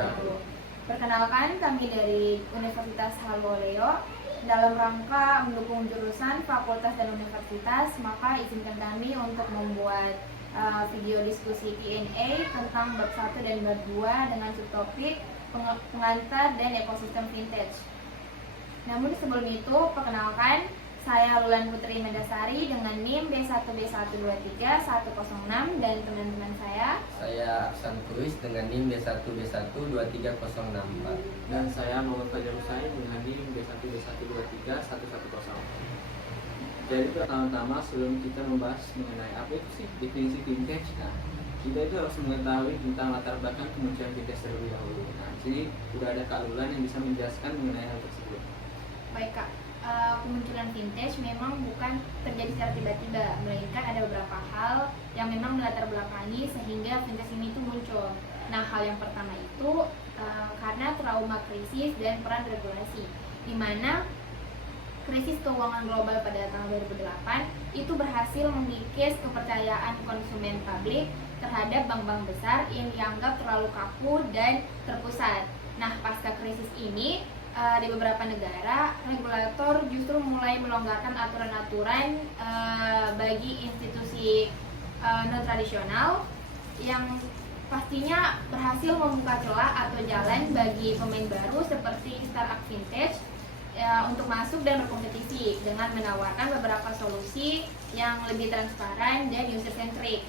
wabarakatuh. Perkenalkan, kami dari Universitas Haloleo. Dalam rangka mendukung jurusan, fakultas, dan universitas, maka izinkan kami untuk membuat video diskusi Q&A tentang bab 1 dan bab 2 dengan subtopik pengantar dan ekosistem vintage. Namun sebelum itu, perkenalkan, saya Lulan Putri Medasari dengan NIM B1B123-106 dan teman-teman saya Aksan Kuis dengan NIM B1B123-064 dan saya Muhammad Fajar Husain dengan NIM B1B123-110. Jadi pertama-tama sebelum kita membahas mengenai apa itu sih definisi vintage, kita itu harus mengetahui tentang latar belakang kemunculan vintage terlebih dahulu. Di sini sudah ada Kak Lulan yang bisa menjelaskan mengenai hal tersebut. Baik Kak, kemunculan vintage memang bukan terjadi secara tiba-tiba, melainkan ada beberapa hal yang memang melatar belakangi sehingga vintage ini tuh muncul. Nah, hal yang pertama itu karena trauma krisis dan peran regulasi, di mana krisis keuangan global pada tahun 2008 itu berhasil mengikis kepercayaan konsumen publik terhadap bank-bank besar yang dianggap terlalu kaku dan terpusat. Nah, pasca krisis ini di beberapa negara, regulator justru mulai melonggarkan aturan-aturan bagi institusi non-tradisional yang pastinya berhasil membuka celah atau jalan bagi pemain baru seperti startup vintage untuk masuk dan berkompetisi dengan menawarkan beberapa solusi yang lebih transparan dan user-centric.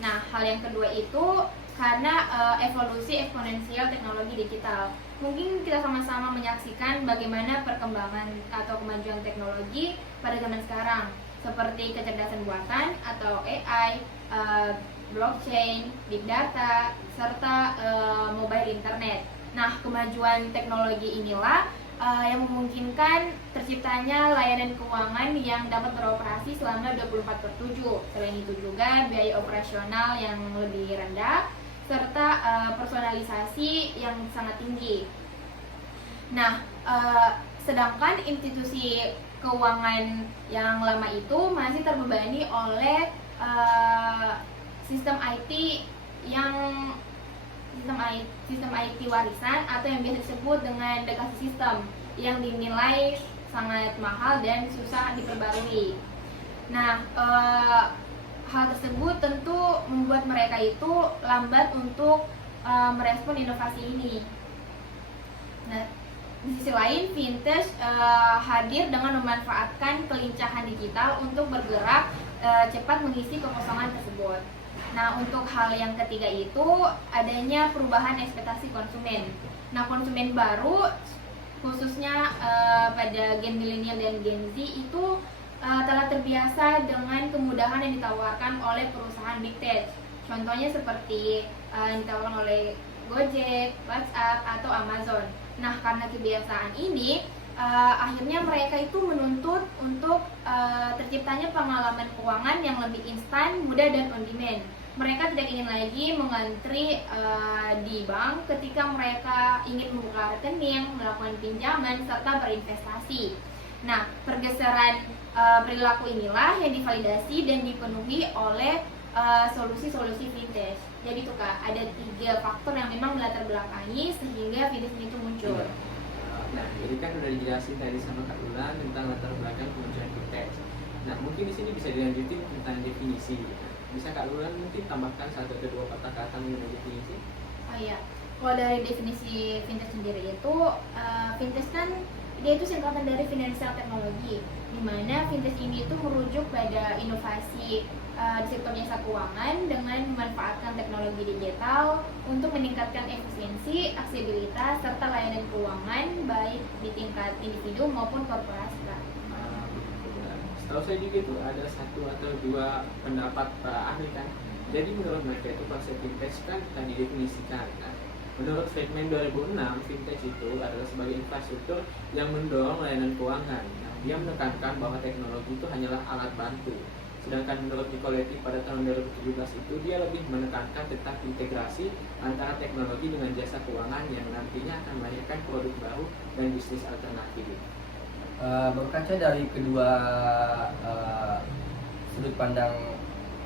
Nah, hal yang kedua itu karena evolusi eksponensial teknologi digital. Mungkin kita sama-sama menyaksikan bagaimana perkembangan atau kemajuan teknologi pada zaman sekarang, seperti kecerdasan buatan atau AI, blockchain, big data, serta mobile internet. Nah, kemajuan teknologi inilah yang memungkinkan terciptanya layanan keuangan yang dapat beroperasi selama 24/7. Selain itu juga biaya operasional yang lebih rendah serta personalisasi yang sangat tinggi. Nah, sedangkan institusi keuangan yang lama itu masih terbebani oleh sistem IT warisan atau yang biasa disebut dengan legacy system yang dinilai sangat mahal dan susah diperbarui. Nah, hal tersebut tentu membuat mereka itu lambat untuk merespon inovasi ini. Nah, di sisi lain, vintage hadir dengan memanfaatkan kelincahan digital untuk bergerak cepat mengisi kekosongan tersebut. Nah, untuk hal yang ketiga itu adanya perubahan ekspektasi konsumen. Nah, konsumen baru khususnya pada gen milenial dan gen Z itu telah terbiasa dengan kemudahan yang ditawarkan oleh perusahaan big tech. Contohnya seperti yang ditawarkan oleh Gojek, WhatsApp, atau Amazon. Nah, karena kebiasaan ini, akhirnya mereka itu menuntut untuk terciptanya pengalaman keuangan yang lebih instan, mudah, dan on demand. Mereka tidak ingin lagi mengantri di bank ketika mereka ingin membuka rekening, melakukan pinjaman, serta berinvestasi. Nah, pergeseran perilaku inilah yang divalidasi dan dipenuhi oleh solusi-solusi vintage. Jadi tuh Kak, ada 3 faktor yang memang melatar belakangi sehingga vintage itu muncul. Nah, jadi kan udah dijelasin tadi sama Kak Lulan tentang latar belakang kemunculan vintage. Nah, mungkin di sini bisa dilanjutin tentang definisi. Bisa Kak Lulan mungkin tambahkan 1 atau 2 kata-kata mengenai definisi? Oh iya, kalau dari definisi vintage sendiri itu, vintage kan dia itu singkatan dari financial technology, di mana vintage ini itu merujuk pada inovasi di sektor jasa keuangan dengan memanfaatkan teknologi digital untuk meningkatkan efisiensi, aksesibilitas, serta layanan keuangan baik di tingkat individu maupun korporasi. Setahu saya juga itu ada 1 atau 2 pendapat para ahli kan. Jadi menurut mereka itu konsep vintage kan tadi didefinisikan kan. Menurut Friedman 2006, vintage itu adalah sebagai infrastruktur yang mendorong layanan keuangan. Nah, dia menekankan bahwa teknologi itu hanyalah alat bantu. Sedangkan menurut Nicoletti pada tahun 2017 itu dia lebih menekankan tentang integrasi antara teknologi dengan jasa keuangan yang nantinya akan melahirkan produk baru dan bisnis alternatif. Berkaca dari kedua sudut pandang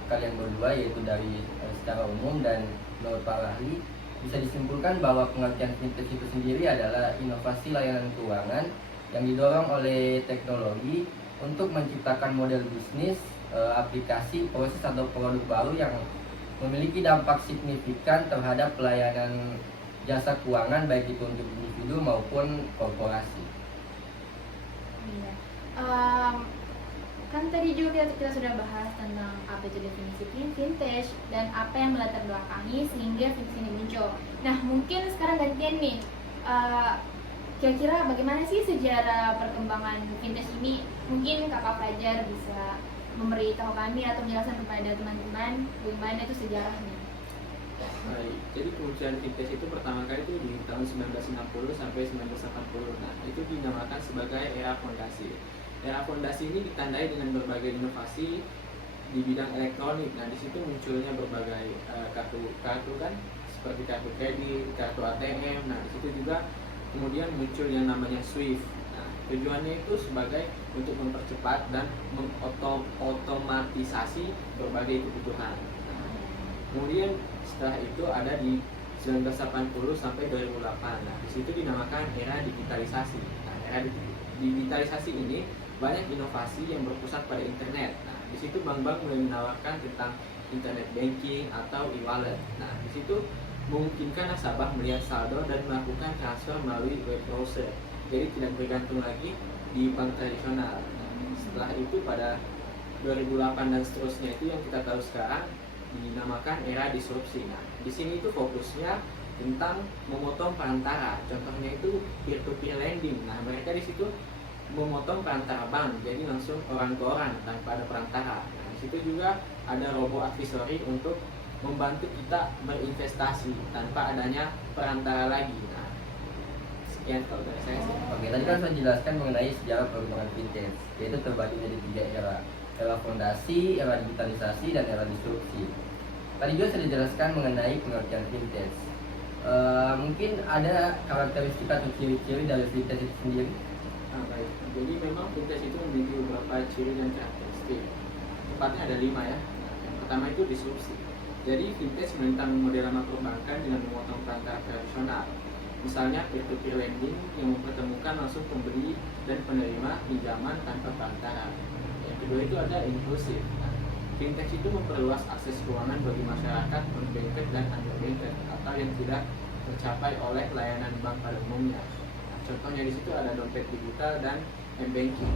kalian berdua, yaitu dari secara umum dan menurut para ahli, bisa disimpulkan bahwa pengertian fintech itu sendiri adalah inovasi layanan keuangan yang didorong oleh teknologi untuk menciptakan model bisnis, aplikasi, proses atau produk baru yang memiliki dampak signifikan terhadap pelayanan jasa keuangan baik itu untuk individu maupun korporasi. Iya. Kan tadi juga kita sudah bahas tentang apa itu definisi vintage dan apa yang melatar belakangi sehingga vintage ini muncul. Nah, mungkin sekarang gantian nih. Kira-kira bagaimana sih sejarah perkembangan vintage ini? Mungkin Kakak Fajar bisa memberitahu kami atau menjelaskan kepada teman-teman bagaimana itu sejarahnya. Baik, jadi kemunculan vintage itu pertama kali itu di tahun 1960 sampai 1980. Nah, itu dinamakan sebagai era fondasi. Era fondasi ini ditandai dengan berbagai inovasi di bidang elektronik. Nah, di situ munculnya berbagai kartu kan, seperti kartu kredit, kartu ATM. Nah, di situ juga kemudian muncul yang namanya Swift. Nah, tujuannya itu sebagai untuk mempercepat dan mengotomatisasi berbagai kebutuhan. Nah, kemudian setelah itu ada di 1980 sampai 2008. Nah, di situ dinamakan era digitalisasi. Nah, era digitalisasi ini banyak inovasi yang berpusat pada internet. Nah, di situ bank-bank mulai menawarkan tentang internet banking atau e-wallet. Nah, di situ memungkinkan nasabah melihat saldo dan melakukan transfer melalui web browser. Jadi tidak bergantung lagi di bank tradisional. Nah, setelah itu pada 2008 dan seterusnya itu yang kita tahu sekarang dinamakan era disrupsi. Nah, di sini itu fokusnya tentang memotong perantara. Contohnya itu peer-to-peer lending. Nah, mereka di situ memotong perantara bank, jadi langsung orang ke orang tanpa ada perantara. Nah, di situ juga ada robo advisory untuk membantu kita berinvestasi tanpa adanya perantara lagi. Nah, sekian kalau dari saya sih. Oke, tadi kan saya jelaskan mengenai sejarah perkembangan vintage, yaitu terbagi menjadi 3 era. Era fondasi, era digitalisasi, dan era disrupsi. Tadi juga saya dijelaskan mengenai pengertian vintage. Mungkin ada karakteristik atau ciri-ciri dari vintage itu sendiri? Baik. Jadi memang vintage itu memiliki beberapa ciri dan karakteristik. Tepatnya ada 5 ya. Nah, yang pertama itu disrupsi. Jadi vintage menentang model lama perbankan dengan memotong perantara tradisional. Misalnya peer-to-peer lending yang mempertemukan langsung pembeli dan penerima pinjaman tanpa perantara. Yang kedua itu ada inklusif. Nah, vintage itu memperluas akses keuangan bagi masyarakat non-banked dan underbanked atau yang tidak tercapai oleh layanan bank pada umumnya. Nah, contohnya di situ ada dompet digital dan m-banking.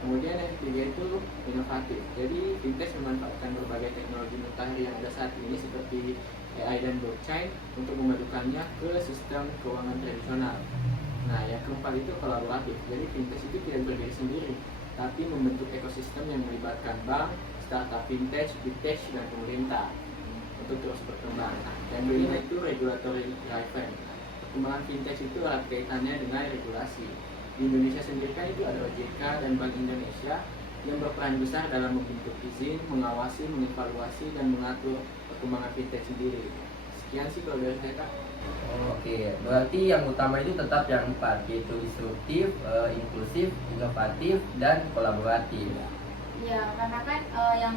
Kemudian yang ketiga itu inovatif. Jadi vintage memanfaatkan berbagai teknologi mutakhir yang ada saat ini seperti AI dan blockchain untuk memadukannya ke sistem keuangan tradisional. Nah, yang keempat itu kolaboratif. Jadi vintage itu tidak berdiri sendiri, tapi membentuk ekosistem yang melibatkan bank, startup vintage, bigtech, dan pemerintah untuk terus berkembang. Nah, yang kelima itu regulatory driven. Perkembangan vintage itu erat kaitannya dengan regulasi. Di Indonesia sendiri kan itu ada OJK dan Bank Indonesia yang berperan besar dalam membentuk izin, mengawasi, mengevaluasi, dan mengatur perkembangan vintage sendiri. Sekian sih kalau dari saya, Kak. Oke, berarti yang utama itu tetap yang 4, yaitu disruptif, inklusif, inovatif, dan kolaboratif. Ya, karena kan yang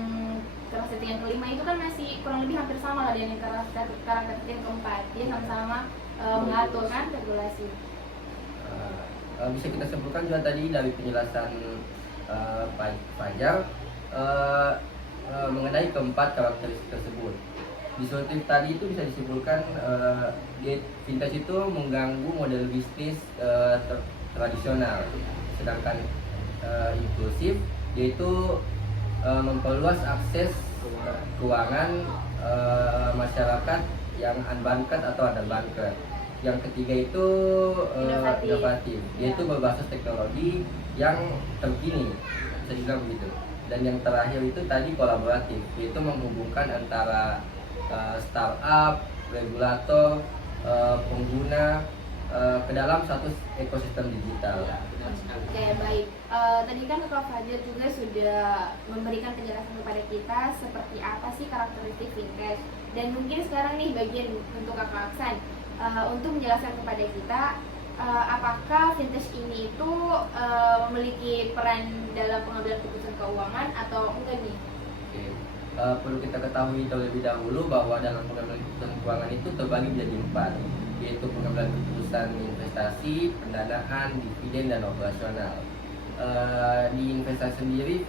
karakteristik yang kelima itu kan masih kurang lebih hampir sama lah dengan karakteristik yang keempat. Dia sama-sama mengatur kan regulasi. Bisa kita simpulkan juga tadi dari penjelasan Pak Fajar mengenai keempat karakteristik tersebut. Disruptif tadi itu bisa disimpulkan vintage itu mengganggu model bisnis tradisional, sedangkan inklusif yaitu memperluas akses keuangan masyarakat yang unbanked atau underbanked. Yang ketiga itu inovatif, yaitu berbasis teknologi yang terkini, bisa dibilang begitu. Dan yang terakhir itu tadi kolaboratif, yaitu menghubungkan antara startup, regulator, pengguna ke dalam satu ekosistem digital. Oke, baik. Tadi kan Kak Fajar juga sudah memberikan penjelasan kepada kita seperti apa sih karakteristik vintage. Dan mungkin sekarang nih bagian untuk Kakak Aksan untuk menjelaskan kepada kita apakah vintage ini itu memiliki peran dalam pengambilan keputusan keuangan atau enggak nih? Oke. perlu kita ketahui terlebih dahulu bahwa dalam pengambilan keputusan keuangan itu terbagi menjadi 4, yaitu pengambilan keputusan investasi, pendanaan, dividen, dan operasional. Di investasi sendiri,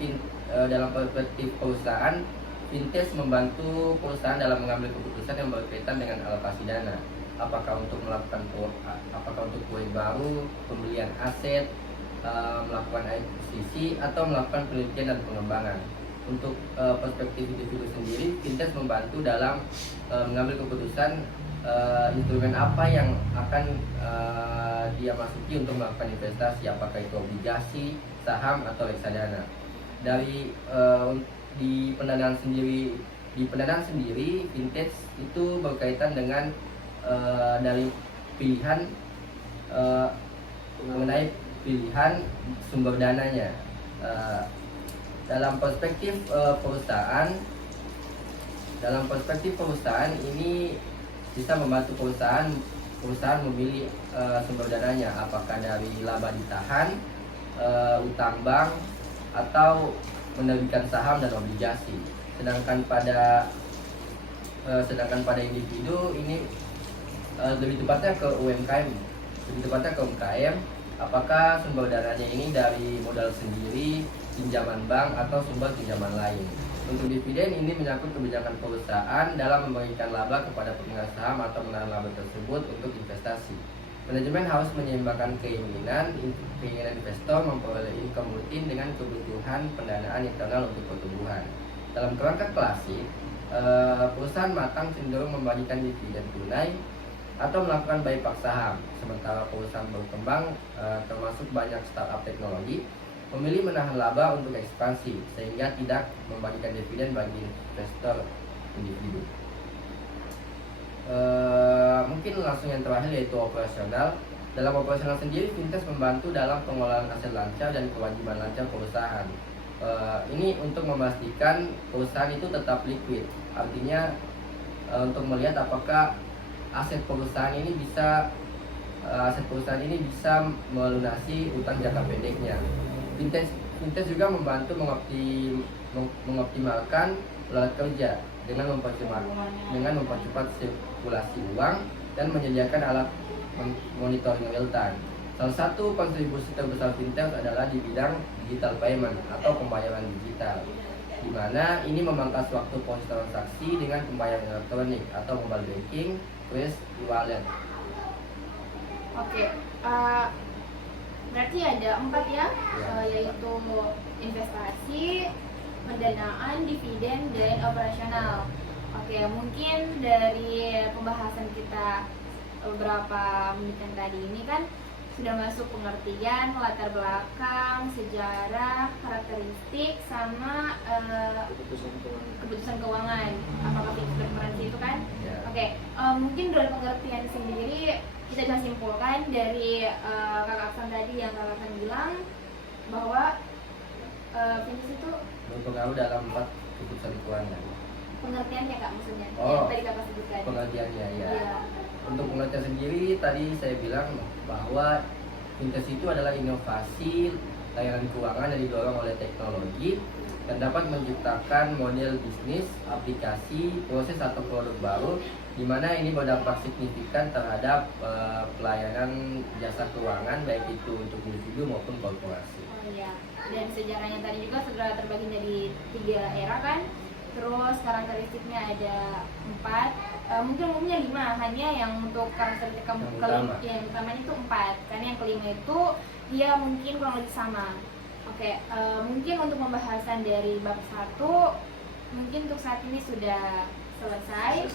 dalam perspektif perusahaan, fintech membantu perusahaan dalam mengambil keputusan yang berkaitan dengan alokasi dana, apakah untuk melakukan proyek baru, pembelian aset, melakukan akuisisi, atau melakukan penelitian dan pengembangan. Untuk perspektif individu sendiri, fintech membantu dalam mengambil keputusan instrumen apa yang akan dia masuki untuk melakukan investasi, apakah itu obligasi, saham, atau reksadana. Di pendanaan sendiri, fintech itu berkaitan dengan dari pilihan mengenai pilihan sumber dananya. Dalam perspektif perusahaan ini bisa membantu perusahaan memilih sumber dananya, apakah dari laba ditahan, utang bank, atau menerbitkan saham dan obligasi. Sedangkan pada individu ini lebih tepatnya ke UMKM, apakah sumber dananya ini dari modal sendiri, pinjaman bank, atau sumber pinjaman lain. Untuk dividen ini menyangkut kebijakan perusahaan dalam memberikan laba kepada pemegang saham atau menahan laba tersebut untuk investasi. Manajemen harus menyeimbangkan keinginan investor memperoleh income rutin dengan kebutuhan pendanaan internal untuk pertumbuhan. Dalam kerangka klasik, perusahaan matang cenderung membagikan dividen tunai atau melakukan buyback saham, sementara perusahaan berkembang termasuk banyak startup teknologi memilih menahan laba untuk ekspansi sehingga tidak membagikan dividen bagi investor individu. Mungkin langsung yang terakhir, yaitu operasional. Dalam operasional sendiri, fintech membantu dalam pengelolaan aset lancar dan kewajiban lancar perusahaan. Ini untuk memastikan perusahaan itu tetap liquid, artinya untuk melihat apakah aset perusahaan ini bisa melunasi utang jangka pendeknya. Fintech juga membantu mengoptimalkan laut kerja dengan mempercepat sirkulasi uang dan menyediakan alat monitoring real time. Salah satu kontribusi terbesar fintech adalah di bidang digital payment atau pembayaran digital, di mana ini memangkas waktu proses transaksi dengan pembayaran elektronik atau mobile banking, plus e-wallet. Oke, berarti ada 4 ya, yaitu investasi, pendanaan, dividen, dan operasional. Oke, mungkin dari pembahasan kita beberapa menit yang tadi ini kan sudah masuk pengertian, latar belakang, sejarah, karakteristik, sama keputusan keuangan. Apakah fixed itu kan? Ya. Oke, mungkin dari pengertian sendiri kita bisa simpulkan dari Kak Aksan tadi yang Kak Aksan bilang bahwa fintech itu berpengaruh dalam 4 keputusan keuangan. pengertiannya Kak, maksudnya Oh, yang tadi Kakak sebutkan. pengertiannya ya. Iya. Untuk pengertian sendiri, tadi saya bilang bahwa fintech itu adalah inovasi layanan keuangan yang didorong oleh teknologi dan dapat menciptakan model bisnis, aplikasi, proses atau produk baru, di mana ini berdampak signifikan terhadap pelayanan jasa keuangan, baik itu untuk individu maupun korporasi. Oh iya. Dan sejarahnya tadi juga sudah terbagi jadi 3 era kan. Terus karakteristiknya ada 4, mungkin umumnya 5, hanya yang untuk karakteristik yang utamanya itu 4, karena yang kelima itu dia mungkin kurang lebih sama. Oke, mungkin untuk pembahasan dari bab 1 mungkin untuk saat ini sudah selesai.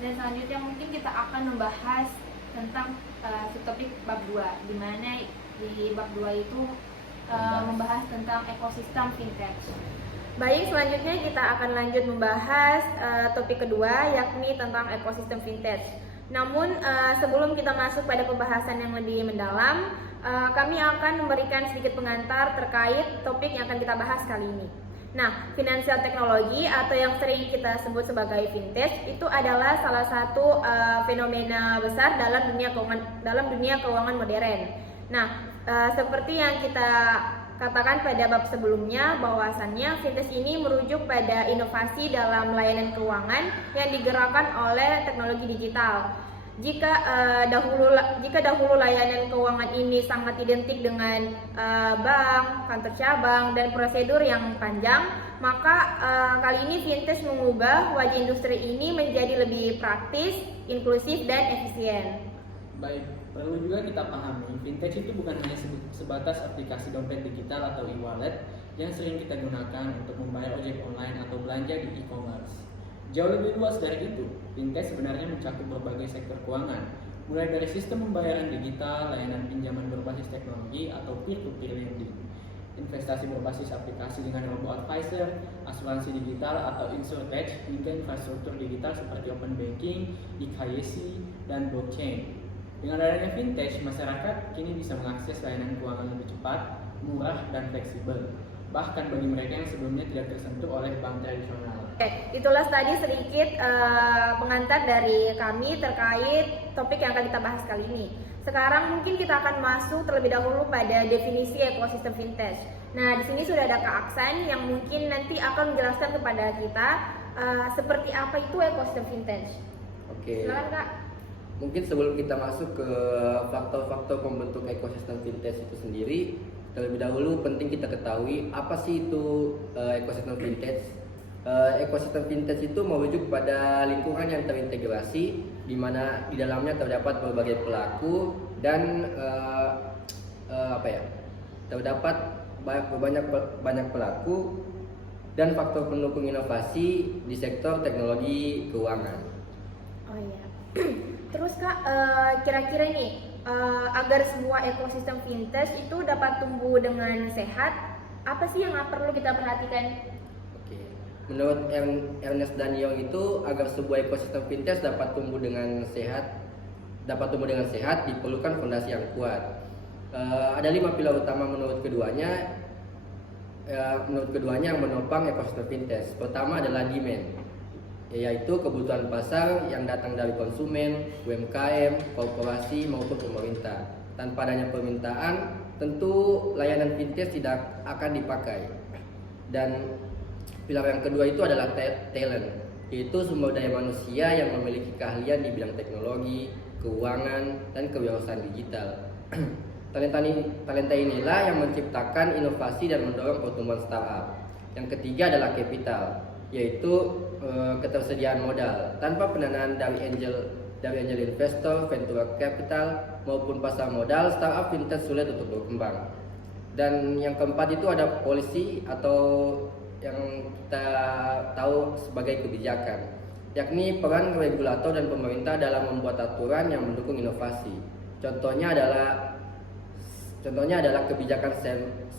Dan selanjutnya mungkin kita akan membahas tentang subtopik bab 2, di mana di bab 2 itu membahas tentang ekosistem fintech. Baik, selanjutnya kita akan lanjut membahas topik kedua, yakni tentang ekosistem fintech. Namun sebelum kita masuk pada pembahasan yang lebih mendalam, kami akan memberikan sedikit pengantar terkait topik yang akan kita bahas kali ini. Nah, financial technology atau yang sering kita sebut sebagai fintech itu adalah salah satu fenomena besar dalam dunia keuangan modern. Nah, seperti yang kita katakan pada bab sebelumnya bahwasannya fintech ini merujuk pada inovasi dalam layanan keuangan yang digerakkan oleh teknologi digital. Jika dahulu layanan keuangan ini sangat identik dengan bank, kantor cabang, dan prosedur yang panjang, maka kali ini fintech mengubah wajah industri ini menjadi lebih praktis, inklusif, dan efisien. Baik, perlu juga kita pahami, fintech itu bukan hanya sebatas aplikasi dompet digital atau e-wallet yang sering kita gunakan untuk membayar ojek online atau belanja di e-commerce. Jauh lebih luas dari itu, fintech sebenarnya mencakup berbagai sektor keuangan, mulai dari sistem pembayaran digital, layanan pinjaman berbasis teknologi atau peer-to-peer lending, investasi berbasis aplikasi dengan robo-advisor, asuransi digital atau insurtech, hingga infrastruktur digital seperti open banking, e-KYC, dan blockchain. Dengan adanya fintech, masyarakat kini bisa mengakses layanan keuangan lebih cepat, murah, dan fleksibel, bahkan bagi mereka yang sebelumnya tidak tersentuh oleh bank tradisional. Oke, itulah tadi sedikit pengantar dari kami terkait topik yang akan kita bahas kali ini. Sekarang mungkin kita akan masuk terlebih dahulu pada definisi ekosistem fintech. Nah, di sini sudah ada Kak Aksan yang mungkin nanti akan menjelaskan kepada kita seperti apa itu ekosistem fintech. Oke. Silakan Kak. Mungkin sebelum kita masuk ke faktor-faktor pembentuk ekosistem fintech itu sendiri, terlebih dahulu penting kita ketahui apa sih itu ekosistem fintech. Ekosistem fintech itu merujuk pada lingkungan yang terintegrasi, di mana di dalamnya terdapat berbagai pelaku dan terdapat banyak pelaku dan faktor pendukung inovasi di sektor teknologi keuangan. Oh iya. Terus Kak, kira-kira nih agar sebuah ekosistem fintech itu dapat tumbuh dengan sehat, apa sih yang perlu kita perhatikan? Oke. Menurut Ernest dan Young itu, agar sebuah ekosistem fintech dapat tumbuh dengan sehat diperlukan fondasi yang kuat. Ada 5 pilar utama menurut keduanya yang menopang ekosistem fintech. Pertama adalah demand, yaitu kebutuhan pasar yang datang dari konsumen, UMKM, korporasi maupun pemerintah. Tanpa adanya permintaan, tentu layanan fintech tidak akan dipakai. Dan pilar yang kedua itu adalah talent, yaitu sumber daya manusia yang memiliki keahlian di bidang teknologi, keuangan, dan kewirausahaan digital. Talenta inilah yang menciptakan inovasi dan mendorong pertumbuhan startup. Yang ketiga adalah capital, yaitu ketersediaan modal. Tanpa pendanaan dari angel investor, venture capital maupun pasar modal, startup fintech sulit untuk berkembang. Dan yang keempat itu ada policy atau yang kita tahu sebagai kebijakan, yakni peran regulator dan pemerintah dalam membuat aturan yang mendukung inovasi. Contohnya adalah kebijakan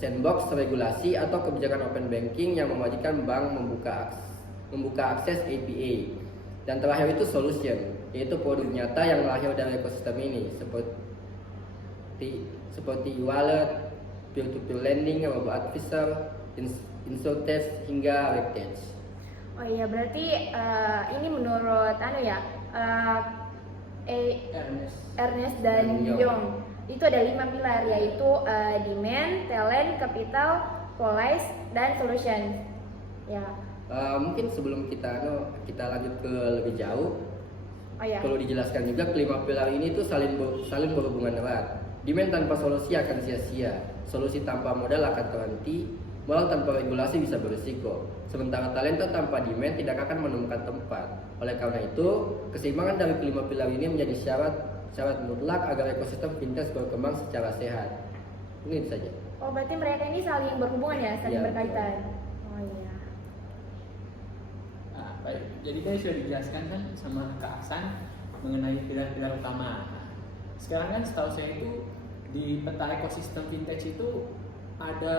sandbox regulasi atau kebijakan open banking yang mewajibkan bank membuka akses API. Dan terakhir itu solution, yaitu produk nyata yang lahir dari ekosistem ini seperti e-wallet, peer-to-peer lending, robo-advisor, insurtech hingga webtech. Oh iya, berarti ini menurut Ernest dan Young itu ada 5 pilar, yaitu demand, talent, capital, policy, dan solution. Ya. Mungkin sebelum kita lanjut ke lebih jauh, perlu dijelaskan juga kelima pilar ini tuh saling berhubungan erat. Demand tanpa solusi akan sia-sia, solusi tanpa modal akan terhenti, modal tanpa regulasi bisa berisiko. Sementara talenta tanpa demand tidak akan menemukan tempat. Oleh karena itu, keseimbangan dari kelima pilar ini menjadi syarat mutlak agar ekosistem fintech berkembang secara sehat. Ini saja. Oh, berarti mereka ini saling berhubungan ya, saling berkaitan. Oh iya. Baik, jadi tadi sudah dijelaskan kan sama Kak Aksan mengenai pilar-pilar utama. Sekarang kan setahu saya itu di peta ekosistem fintech itu ada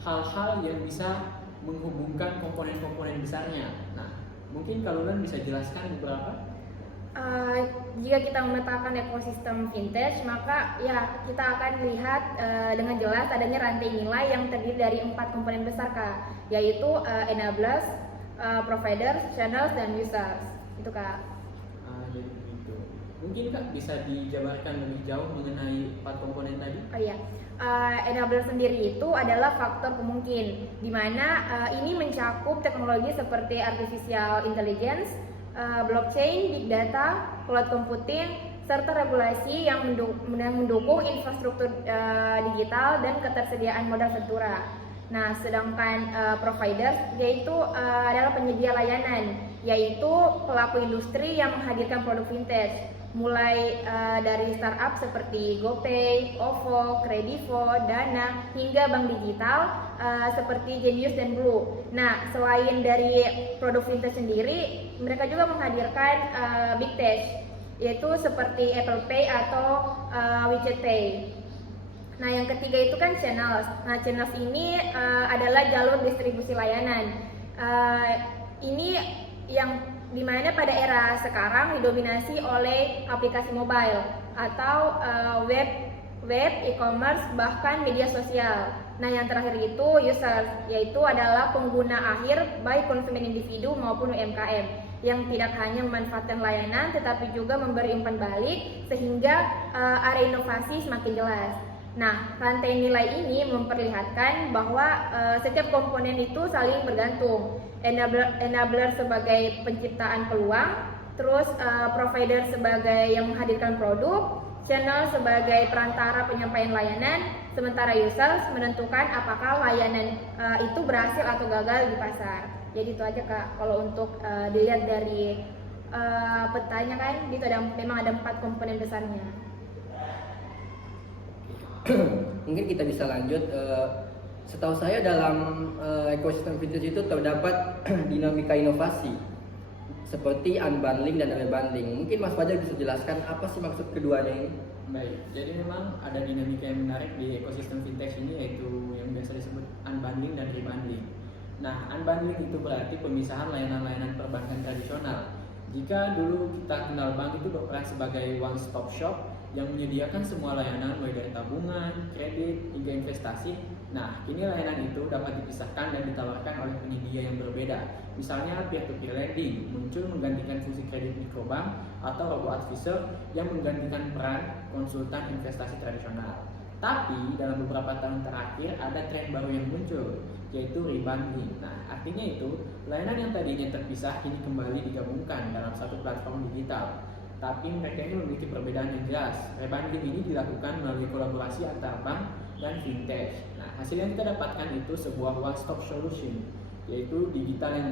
hal-hal yang bisa menghubungkan komponen-komponen besarnya. Nah, mungkin Kak Lunan bisa jelaskan beberapa? Jika kita memetakan ekosistem fintech, maka ya kita akan lihat dengan jelas adanya rantai nilai yang terdiri dari 4 komponen besar Kak, yaitu enablers, providers, channels, dan users. Itu Kak. Jadi begitu. Mungkin Kak bisa dijabarkan lebih jauh mengenai 4 komponen tadi? Oh iya, enabler sendiri itu adalah faktor pemungkin, di mana ini mencakup teknologi seperti artificial intelligence, blockchain, big data, cloud computing, serta regulasi yang mendukung infrastruktur digital dan ketersediaan modal ventura. Nah, sedangkan providers yaitu adalah penyedia layanan, yaitu pelaku industri yang menghadirkan produk vintage, mulai dari startup seperti GoPay, OVO, Kredivo, Dana, hingga bank digital seperti Genius dan Blue. Nah, selain dari produk vintage sendiri, mereka juga menghadirkan big tech, yaitu seperti Apple Pay atau WeChat Pay. Nah, yang ketiga itu kan channels. Nah, channels ini adalah jalur distribusi layanan. Ini yang dimana pada era sekarang didominasi oleh aplikasi mobile atau web, e-commerce, bahkan media sosial. Nah, yang terakhir itu user, yaitu adalah pengguna akhir baik konsumen individu maupun UMKM yang tidak hanya memanfaatkan layanan tetapi juga memberi umpan balik sehingga area inovasi semakin jelas. Nah, rantai nilai ini memperlihatkan bahwa setiap komponen itu saling bergantung. Enabler sebagai penciptaan peluang, terus provider sebagai yang menghadirkan produk, channel sebagai perantara penyampaian layanan, sementara users menentukan apakah layanan itu berhasil atau gagal di pasar. Jadi itu aja Kak, kalau untuk dilihat dari petanya kan, itu memang ada 4 komponen besarnya. Mungkin kita bisa lanjut. Setahu saya dalam ekosistem vintage itu terdapat dinamika inovasi seperti unbundling dan rebundling. Mungkin Mas Fajar bisa jelaskan apa sih maksud keduanya ini? Baik, jadi memang ada dinamika yang menarik di ekosistem vintage ini, yaitu yang biasa disebut unbundling dan rebundling. Nah, unbundling itu berarti pemisahan layanan-layanan perbankan tradisional. Jika dulu kita kenal bank itu berperan sebagai one stop shop yang menyediakan semua layanan mulai dari tabungan, kredit, hingga investasi. Nah, kini layanan itu dapat dipisahkan dan ditawarkan oleh penyedia yang berbeda. Misalnya peer-to-peer lending muncul menggantikan fungsi kredit mikrobank, atau robo-advisor yang menggantikan peran konsultan investasi tradisional. Tapi dalam beberapa tahun terakhir ada tren baru yang muncul, yaitu rebundling. Nah, artinya itu layanan yang tadinya terpisah kini kembali digabungkan dalam satu platform digital. Tapi mereka ini memiliki perbedaan yang jelas. Rebundling ini dilakukan melalui kolaborasi antar bank dan vintage. Nah, hasil yang kita dapatkan itu sebuah one-stop solution, yaitu digital yang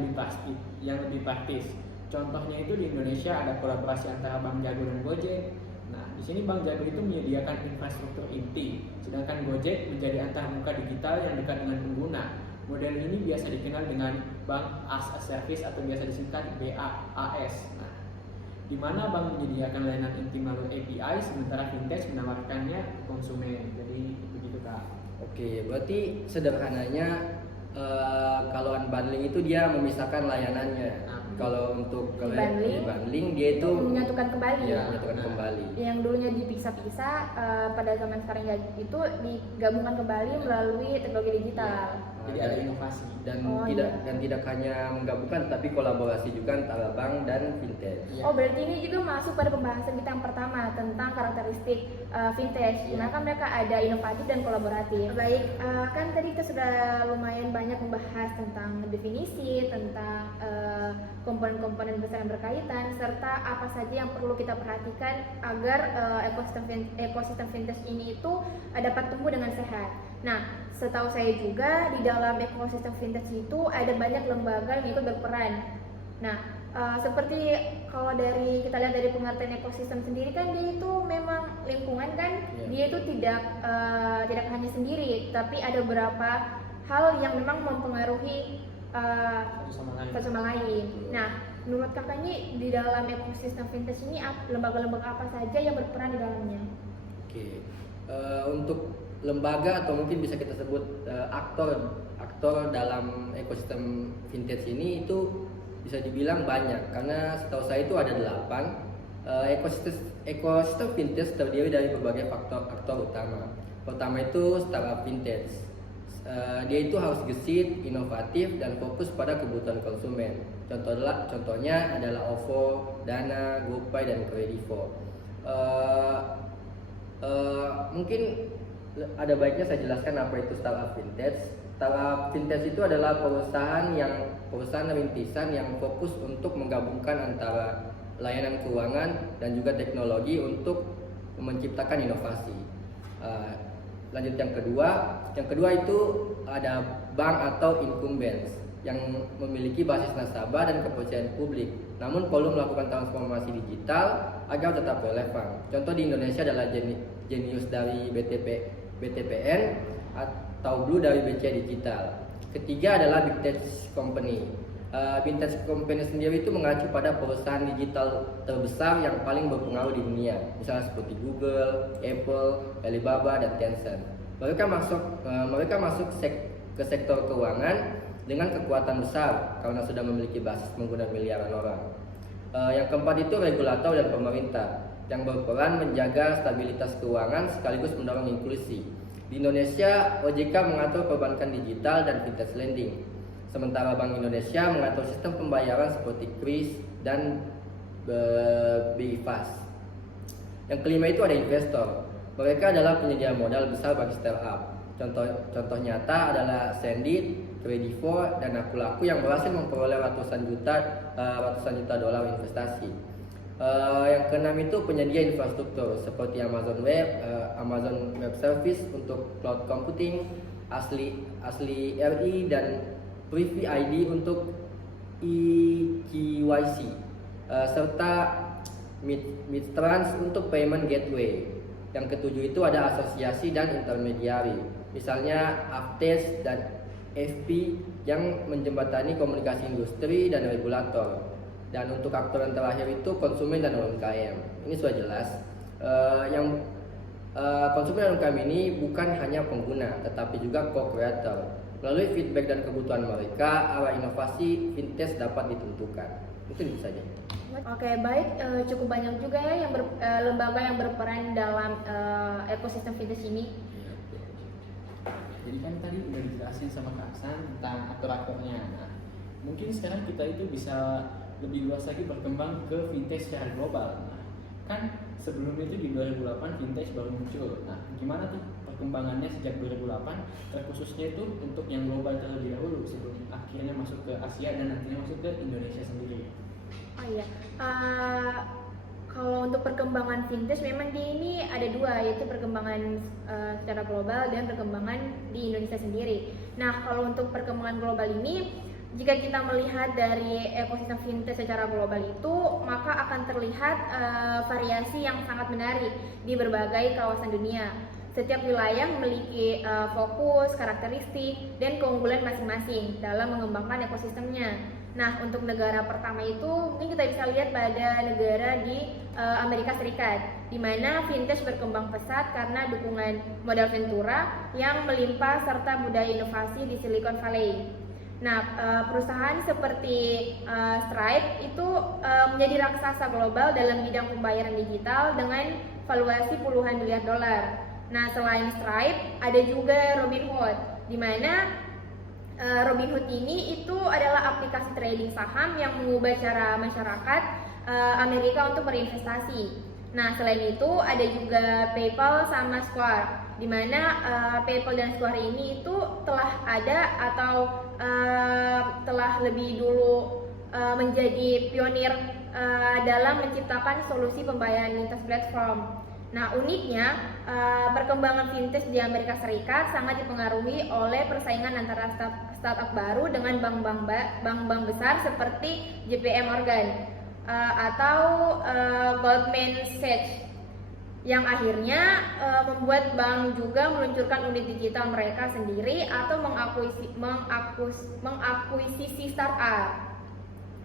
lebih praktis. Contohnya itu di Indonesia ada kolaborasi antara Bank Jago dan Gojek. Nah, di sini Bank Jago itu menyediakan infrastruktur inti, sedangkan Gojek menjadi antarmuka digital yang dekat dengan pengguna. Model ini biasa dikenal dengan Bank as a Service atau biasa disingkat BaaS. Nah, di mana bank menyediakan layanan inti melalui API, sementara vintage menawarkannya ke konsumen. Jadi begitu Kak. Oke, berarti sederhananya kalau unbundling itu dia memisahkan layanannya. Kalau untuk rebundling dia itu menyatukan kembali. Ya, menyatukan kembali. Yang dulunya dipisah-pisah pada zaman sekarang itu digabungkan kembali melalui teknologi digital. Jadi ada inovasi dan tidak hanya menggabungkan tapi kolaborasi juga antara bank dan vintage. Oh, berarti ini juga masuk pada pembahasan kita yang pertama tentang karakteristik vintage. Dimana kan mereka ada inovatif dan kolaboratif. Baik, kan tadi kita sudah lumayan banyak membahas tentang definisi, tentang komponen-komponen besar yang berkaitan, serta apa saja yang perlu kita perhatikan agar ekosistem vintage ini itu dapat tumbuh dengan sehat. Nah, setahu saya juga di dalam ekosistem vintage itu ada banyak lembaga yang ikut berperan. Nah, seperti kalau dari kita lihat dari pengertian ekosistem sendiri kan dia itu memang lingkungan kan, dia itu tidak hanya sendiri, tapi ada beberapa hal yang memang mempengaruhi satu sama lain. Nah, menurut kakak ini di dalam ekosistem vintage ini lembaga-lembaga apa saja yang berperan di dalamnya? Oke, untuk lembaga atau mungkin bisa kita sebut aktor dalam ekosistem vintage ini itu bisa dibilang banyak, karena setahu saya itu ada 8. Ekosistem vintage terdiri dari berbagai aktor utama. Pertama itu startup vintage. Dia itu harus gesit, inovatif, dan fokus pada kebutuhan konsumen. Contohnya adalah OVO, Dana, GoPay, dan Kredivo. Eh, Mungkin ada baiknya saya jelaskan apa itu startup vintage. Startup vintage itu adalah perusahaan rintisan yang fokus untuk menggabungkan antara layanan keuangan dan juga teknologi untuk menciptakan inovasi. Lanjut yang kedua itu ada bank atau incumbents yang memiliki basis nasabah dan kepercayaan publik, namun perlu melakukan transformasi digital agar tetap relevan. Contoh di Indonesia adalah Genius dari BTPN atau Blue dari BCA Digital. Ketiga adalah Vintage Company. Vintage Company sendiri itu mengacu pada perusahaan digital terbesar yang paling berpengaruh di dunia, misalnya seperti Google, Apple, Alibaba, dan Tencent. Mereka masuk ke sektor keuangan dengan kekuatan besar karena sudah memiliki basis pengguna miliaran orang. Yang keempat itu regulator dan pemerintah yang berperan menjaga stabilitas keuangan sekaligus mendorong inklusi. Di Indonesia, OJK mengatur perbankan digital dan vintage lending, sementara Bank Indonesia mengatur sistem pembayaran seperti KRIS dan BI-FAS. Yang kelima itu ada investor. Mereka adalah penyedia modal besar bagi startup. Contoh nyata adalah Sendit, Kredivo, dan Aku yang berhasil memperoleh ratusan juta dolar investasi. Yang keenam itu penyedia infrastruktur seperti Amazon Web Service untuk cloud computing, Asli RI, dan Privy ID untuk eKYC, serta Midtrans untuk payment gateway. Yang ketujuh itu ada asosiasi dan intermediari, misalnya Aptes dan FP yang menjembatani komunikasi industri dan regulator. Dan untuk aktor yang terakhir itu konsumen dan UMKM. Ini sudah jelas. Konsumen dan UMKM ini bukan hanya pengguna, tetapi juga co-creator. Melalui feedback dan kebutuhan mereka, arah inovasi vintage dapat ditentukan. Mungkin itu saja. Oke, baik. Cukup banyak juga ya lembaga yang berperan dalam ekosistem vintage ini. Jadi kan tadi udah dijelasin sama Kak Aksan tentang aktor-aktornya. Nah, mungkin sekarang kita itu bisa lebih luas lagi berkembang ke vintage secara global. Nah, kan sebelumnya itu di 2008 vintage baru muncul. Nah, gimana tuh perkembangannya sejak 2008, terkhususnya itu untuk yang global terlebih dahulu sebelum akhirnya masuk ke Asia dan nantinya masuk ke Indonesia sendiri. Oh iya, kalau untuk perkembangan vintage memang di ini ada dua, yaitu perkembangan secara global dan perkembangan di Indonesia sendiri. Nah, kalau untuk perkembangan global ini, jika kita melihat dari ekosistem vintage secara global itu, maka akan terlihat variasi yang sangat menarik di berbagai kawasan dunia. Setiap wilayah memiliki fokus, karakteristik, dan keunggulan masing-masing dalam mengembangkan ekosistemnya. Nah, untuk negara pertama itu mungkin kita bisa lihat pada negara di Amerika Serikat, di mana vintage berkembang pesat karena dukungan modal ventura yang melimpah serta budaya inovasi di Silicon Valley. Nah, perusahaan seperti Stripe itu menjadi raksasa global dalam bidang pembayaran digital dengan valuasi puluhan miliar dolar. Nah, selain Stripe, ada juga Robinhood, di mana Robinhood ini itu adalah aplikasi trading saham yang mengubah cara masyarakat Amerika untuk berinvestasi. Nah, selain itu ada juga PayPal sama Square, di mana PayPal dan Square ini itu telah ada atau telah lebih dulu menjadi pionir dalam menciptakan solusi pembayaran lintas platform. Nah, uniknya perkembangan vintage di Amerika Serikat sangat dipengaruhi oleh persaingan antara startup baru dengan bank-bank besar seperti JP Morgan atau Goldman Sachs, yang akhirnya membuat bank juga meluncurkan unit digital mereka sendiri atau mengakuisisi startup.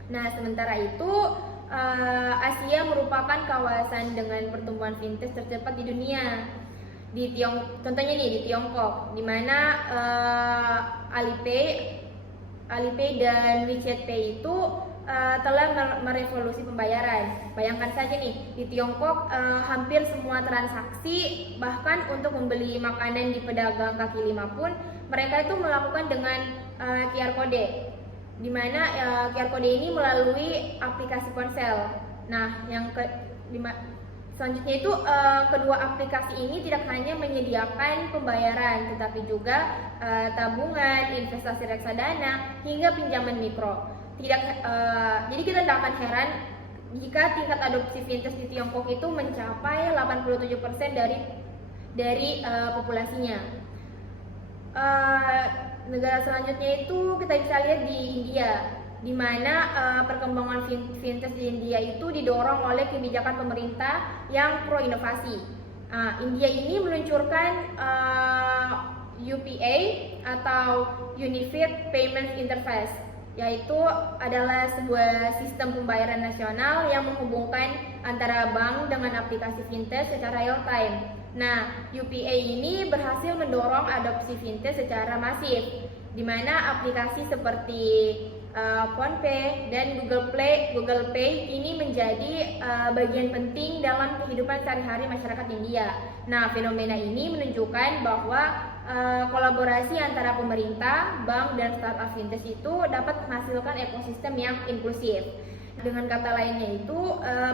Nah, sementara itu Asia merupakan kawasan dengan pertumbuhan vintage tercepat di dunia. Contohnya nih di Tiongkok, di mana Alipay dan WeChat Pay itu telah merevolusi pembayaran. Bayangkan saja nih, di Tiongkok hampir semua transaksi, bahkan untuk membeli makanan di pedagang kaki lima pun mereka itu melakukan dengan QR code, di mana QR code ini melalui aplikasi ponsel. Nah, Selanjutnya itu kedua aplikasi ini tidak hanya menyediakan pembayaran, tetapi juga tabungan, investasi reksadana, hingga pinjaman mikro. Jadi kita tidak akan heran jika tingkat adopsi fintech di Tiongkok itu mencapai 87% dari populasinya. Negara selanjutnya itu kita bisa lihat di India, di mana perkembangan fintech di India itu didorong oleh kebijakan pemerintah yang pro inovasi. India ini meluncurkan UPA atau Unified Payment Interface, yaitu adalah sebuah sistem pembayaran nasional yang menghubungkan antara bank dengan aplikasi fintech secara real time. Nah, UPA ini berhasil mendorong adopsi fintech secara masif, di mana aplikasi seperti PhonePe dan Google Pay ini menjadi bagian penting dalam kehidupan sehari-hari masyarakat India. Nah, fenomena ini menunjukkan bahwa kolaborasi antara pemerintah, bank, dan startup fintech itu dapat menghasilkan ekosistem yang inklusif. Dengan kata lainnya itu,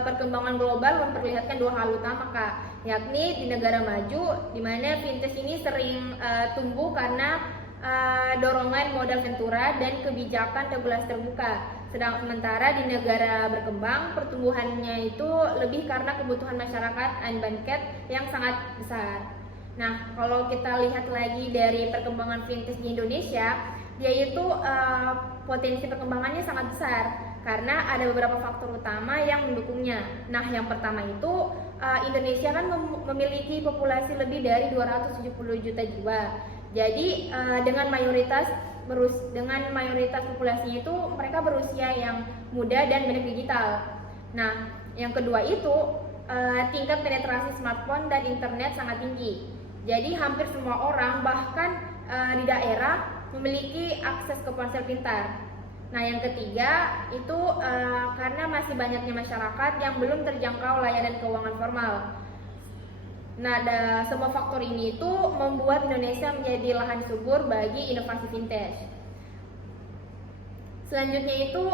perkembangan global memperlihatkan dua hal utama, Kak, yakni di negara maju, di mana fintech ini sering tumbuh karena dorongan modal ventura dan kebijakan regulasi terbuka. Sementara di negara berkembang, pertumbuhannya itu lebih karena kebutuhan masyarakat unbanked yang sangat besar. Nah, kalau kita lihat lagi dari perkembangan fintech di Indonesia, yaitu potensi perkembangannya sangat besar karena ada beberapa faktor utama yang mendukungnya. Nah, yang pertama itu Indonesia kan memiliki populasi lebih dari 270 juta jiwa. Jadi dengan mayoritas populasinya itu mereka berusia yang muda dan banyak digital. Nah, yang kedua itu tingkat penetrasi smartphone dan internet sangat tinggi. Jadi hampir semua orang bahkan di daerah memiliki akses ke ponsel pintar. Nah, yang ketiga itu karena masih banyaknya masyarakat yang belum terjangkau layanan keuangan formal. Nah, semua faktor ini itu membuat Indonesia menjadi lahan subur bagi inovasi fintech. Selanjutnya itu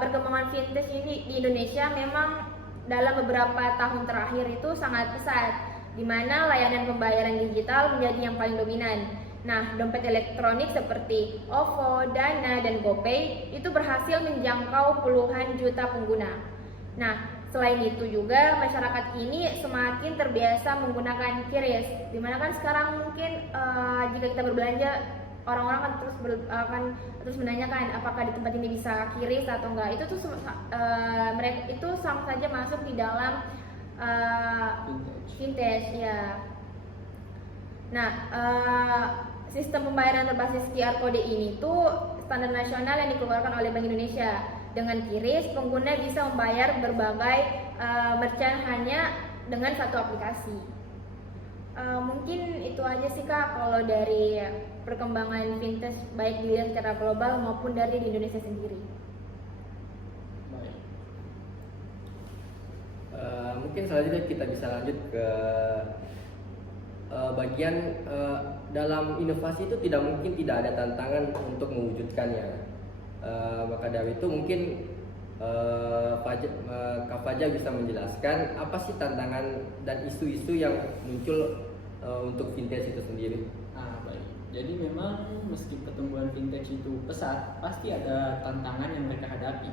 perkembangan fintech ini di Indonesia memang dalam beberapa tahun terakhir itu sangat pesat, di mana layanan pembayaran digital menjadi yang paling dominan. Nah, dompet elektronik seperti OVO, Dana, dan GoPay itu berhasil menjangkau puluhan juta pengguna. Nah, selain itu juga masyarakat ini semakin terbiasa menggunakan QRIS, dimana kan sekarang mungkin jika kita berbelanja orang-orang akan terus menanyakan apakah di tempat ini bisa QRIS atau enggak. Itu tuh mereka itu sama saja masuk di dalam fintech ya. Nah, sistem pembayaran berbasis QR kode ini tuh standar nasional yang dikeluarkan oleh Bank Indonesia. Dengan QRIS, pengguna bisa membayar berbagai merchant hanya dengan satu aplikasi. Mungkin itu aja sih, Kak, kalau dari perkembangan fintech baik dilihat secara global maupun dari di Indonesia sendiri. Baik. Mungkin selanjutnya kita bisa lanjut ke bagian dalam inovasi itu tidak ada tantangan untuk mewujudkannya. Maka dari itu mungkin Kak Fajar bisa menjelaskan apa sih tantangan dan isu-isu yang muncul untuk fintech itu sendiri. Baik. Jadi memang meski pertumbuhan fintech itu pesat, pasti ada tantangan yang mereka hadapi.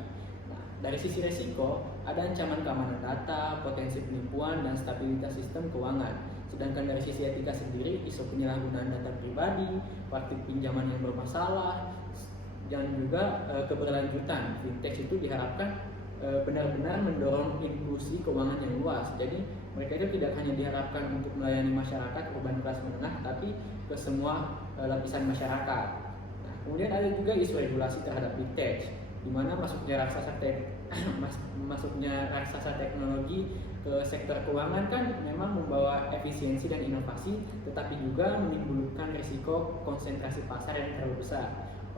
Nah, dari sisi resiko, ada ancaman keamanan data, potensi penipuan, dan stabilitas sistem keuangan. Sedangkan dari sisi etika sendiri, isu penyalahgunaan data pribadi, praktik pinjaman yang bermasalah, dan juga keberlanjutan fintech itu diharapkan benar-benar mendorong inklusi keuangan yang luas. Jadi mereka itu tidak hanya diharapkan untuk melayani masyarakat urban kelas menengah, tapi ke semua lapisan masyarakat. Nah, kemudian ada juga isu regulasi terhadap big tech, di mana masuknya raksasa teknologi ke sektor keuangan kan memang membawa efisiensi dan inovasi, tetapi juga menimbulkan risiko konsentrasi pasar yang terlalu besar.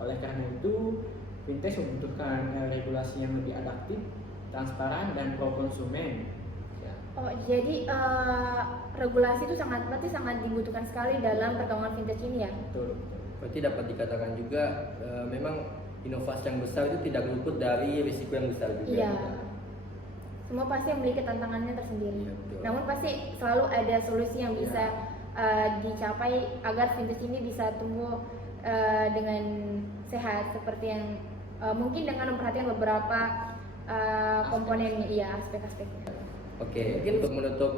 Oleh karena itu, fintech membutuhkan regulasi yang lebih adaptif, transparan, dan pro konsumen. Ya. Oh, jadi regulasi itu sangat dibutuhkan sekali dalam perkembangan fintech ini ya? Betul. Berarti dapat dikatakan juga memang inovasi yang besar itu tidak luput dari risiko yang besar juga. Iya. semua pasti memiliki tantangannya tersendiri. Iya, betul. Namun pasti selalu ada solusi yang bisa dicapai agar fintech ini bisa tumbuh dengan sehat, seperti yang mungkin dengan memperhatikan beberapa komponennya, iya, aspek-aspeknya. Oke, mungkin untuk menutup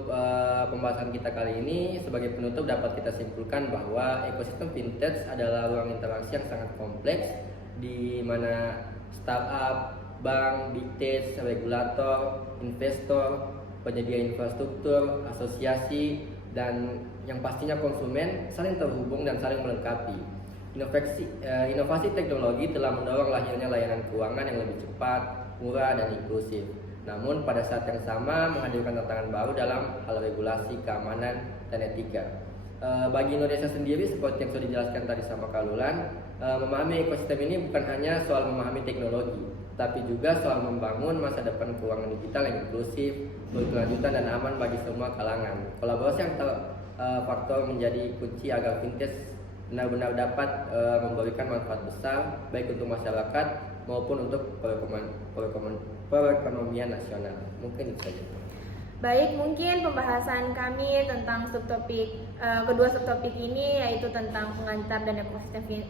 pembahasan kita kali ini, sebagai penutup dapat kita simpulkan bahwa ekosistem fintech adalah ruang interaksi yang sangat kompleks di mana startup, bank, big tech, regulator, investor, penyedia infrastruktur, asosiasi, dan yang pastinya konsumen saling terhubung dan saling melengkapi. Inovasi teknologi telah mendorong lahirnya layanan keuangan yang lebih cepat, murah, dan inklusif. Namun pada saat yang sama menghadirkan tantangan baru dalam hal regulasi, keamanan, dan etika. Bagi Indonesia sendiri, seperti yang sudah dijelaskan tadi sama Kak Lulan, memahami ekosistem ini bukan hanya soal memahami teknologi, tapi juga soal membangun masa depan keuangan digital yang inklusif, berkelanjutan, dan aman bagi semua kalangan. Kolaborasi antar faktor menjadi kunci agar fintech benar-benar dapat memberikan manfaat besar baik untuk masyarakat maupun untuk perekonomian nasional. Mungkin itu saja. Baik, mungkin pembahasan kami tentang kedua subtopik ini, yaitu tentang pengantar dan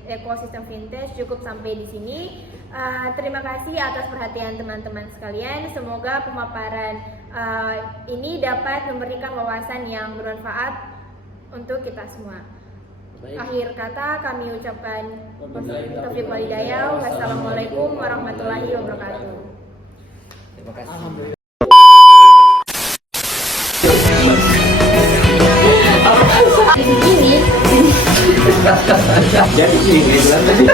ekosistem fintech, cukup sampai di sini. Terima kasih atas perhatian teman-teman sekalian. Semoga pemaparan ini dapat memberikan wawasan yang bermanfaat untuk kita semua. Baik. Akhir kata kami ucapkan taufiq wal hidayah. Wassalamualaikum warahmatullahi wabarakatuh. Terima kasih. Alhamdulillah. Ini Jadi ini bilang tadi.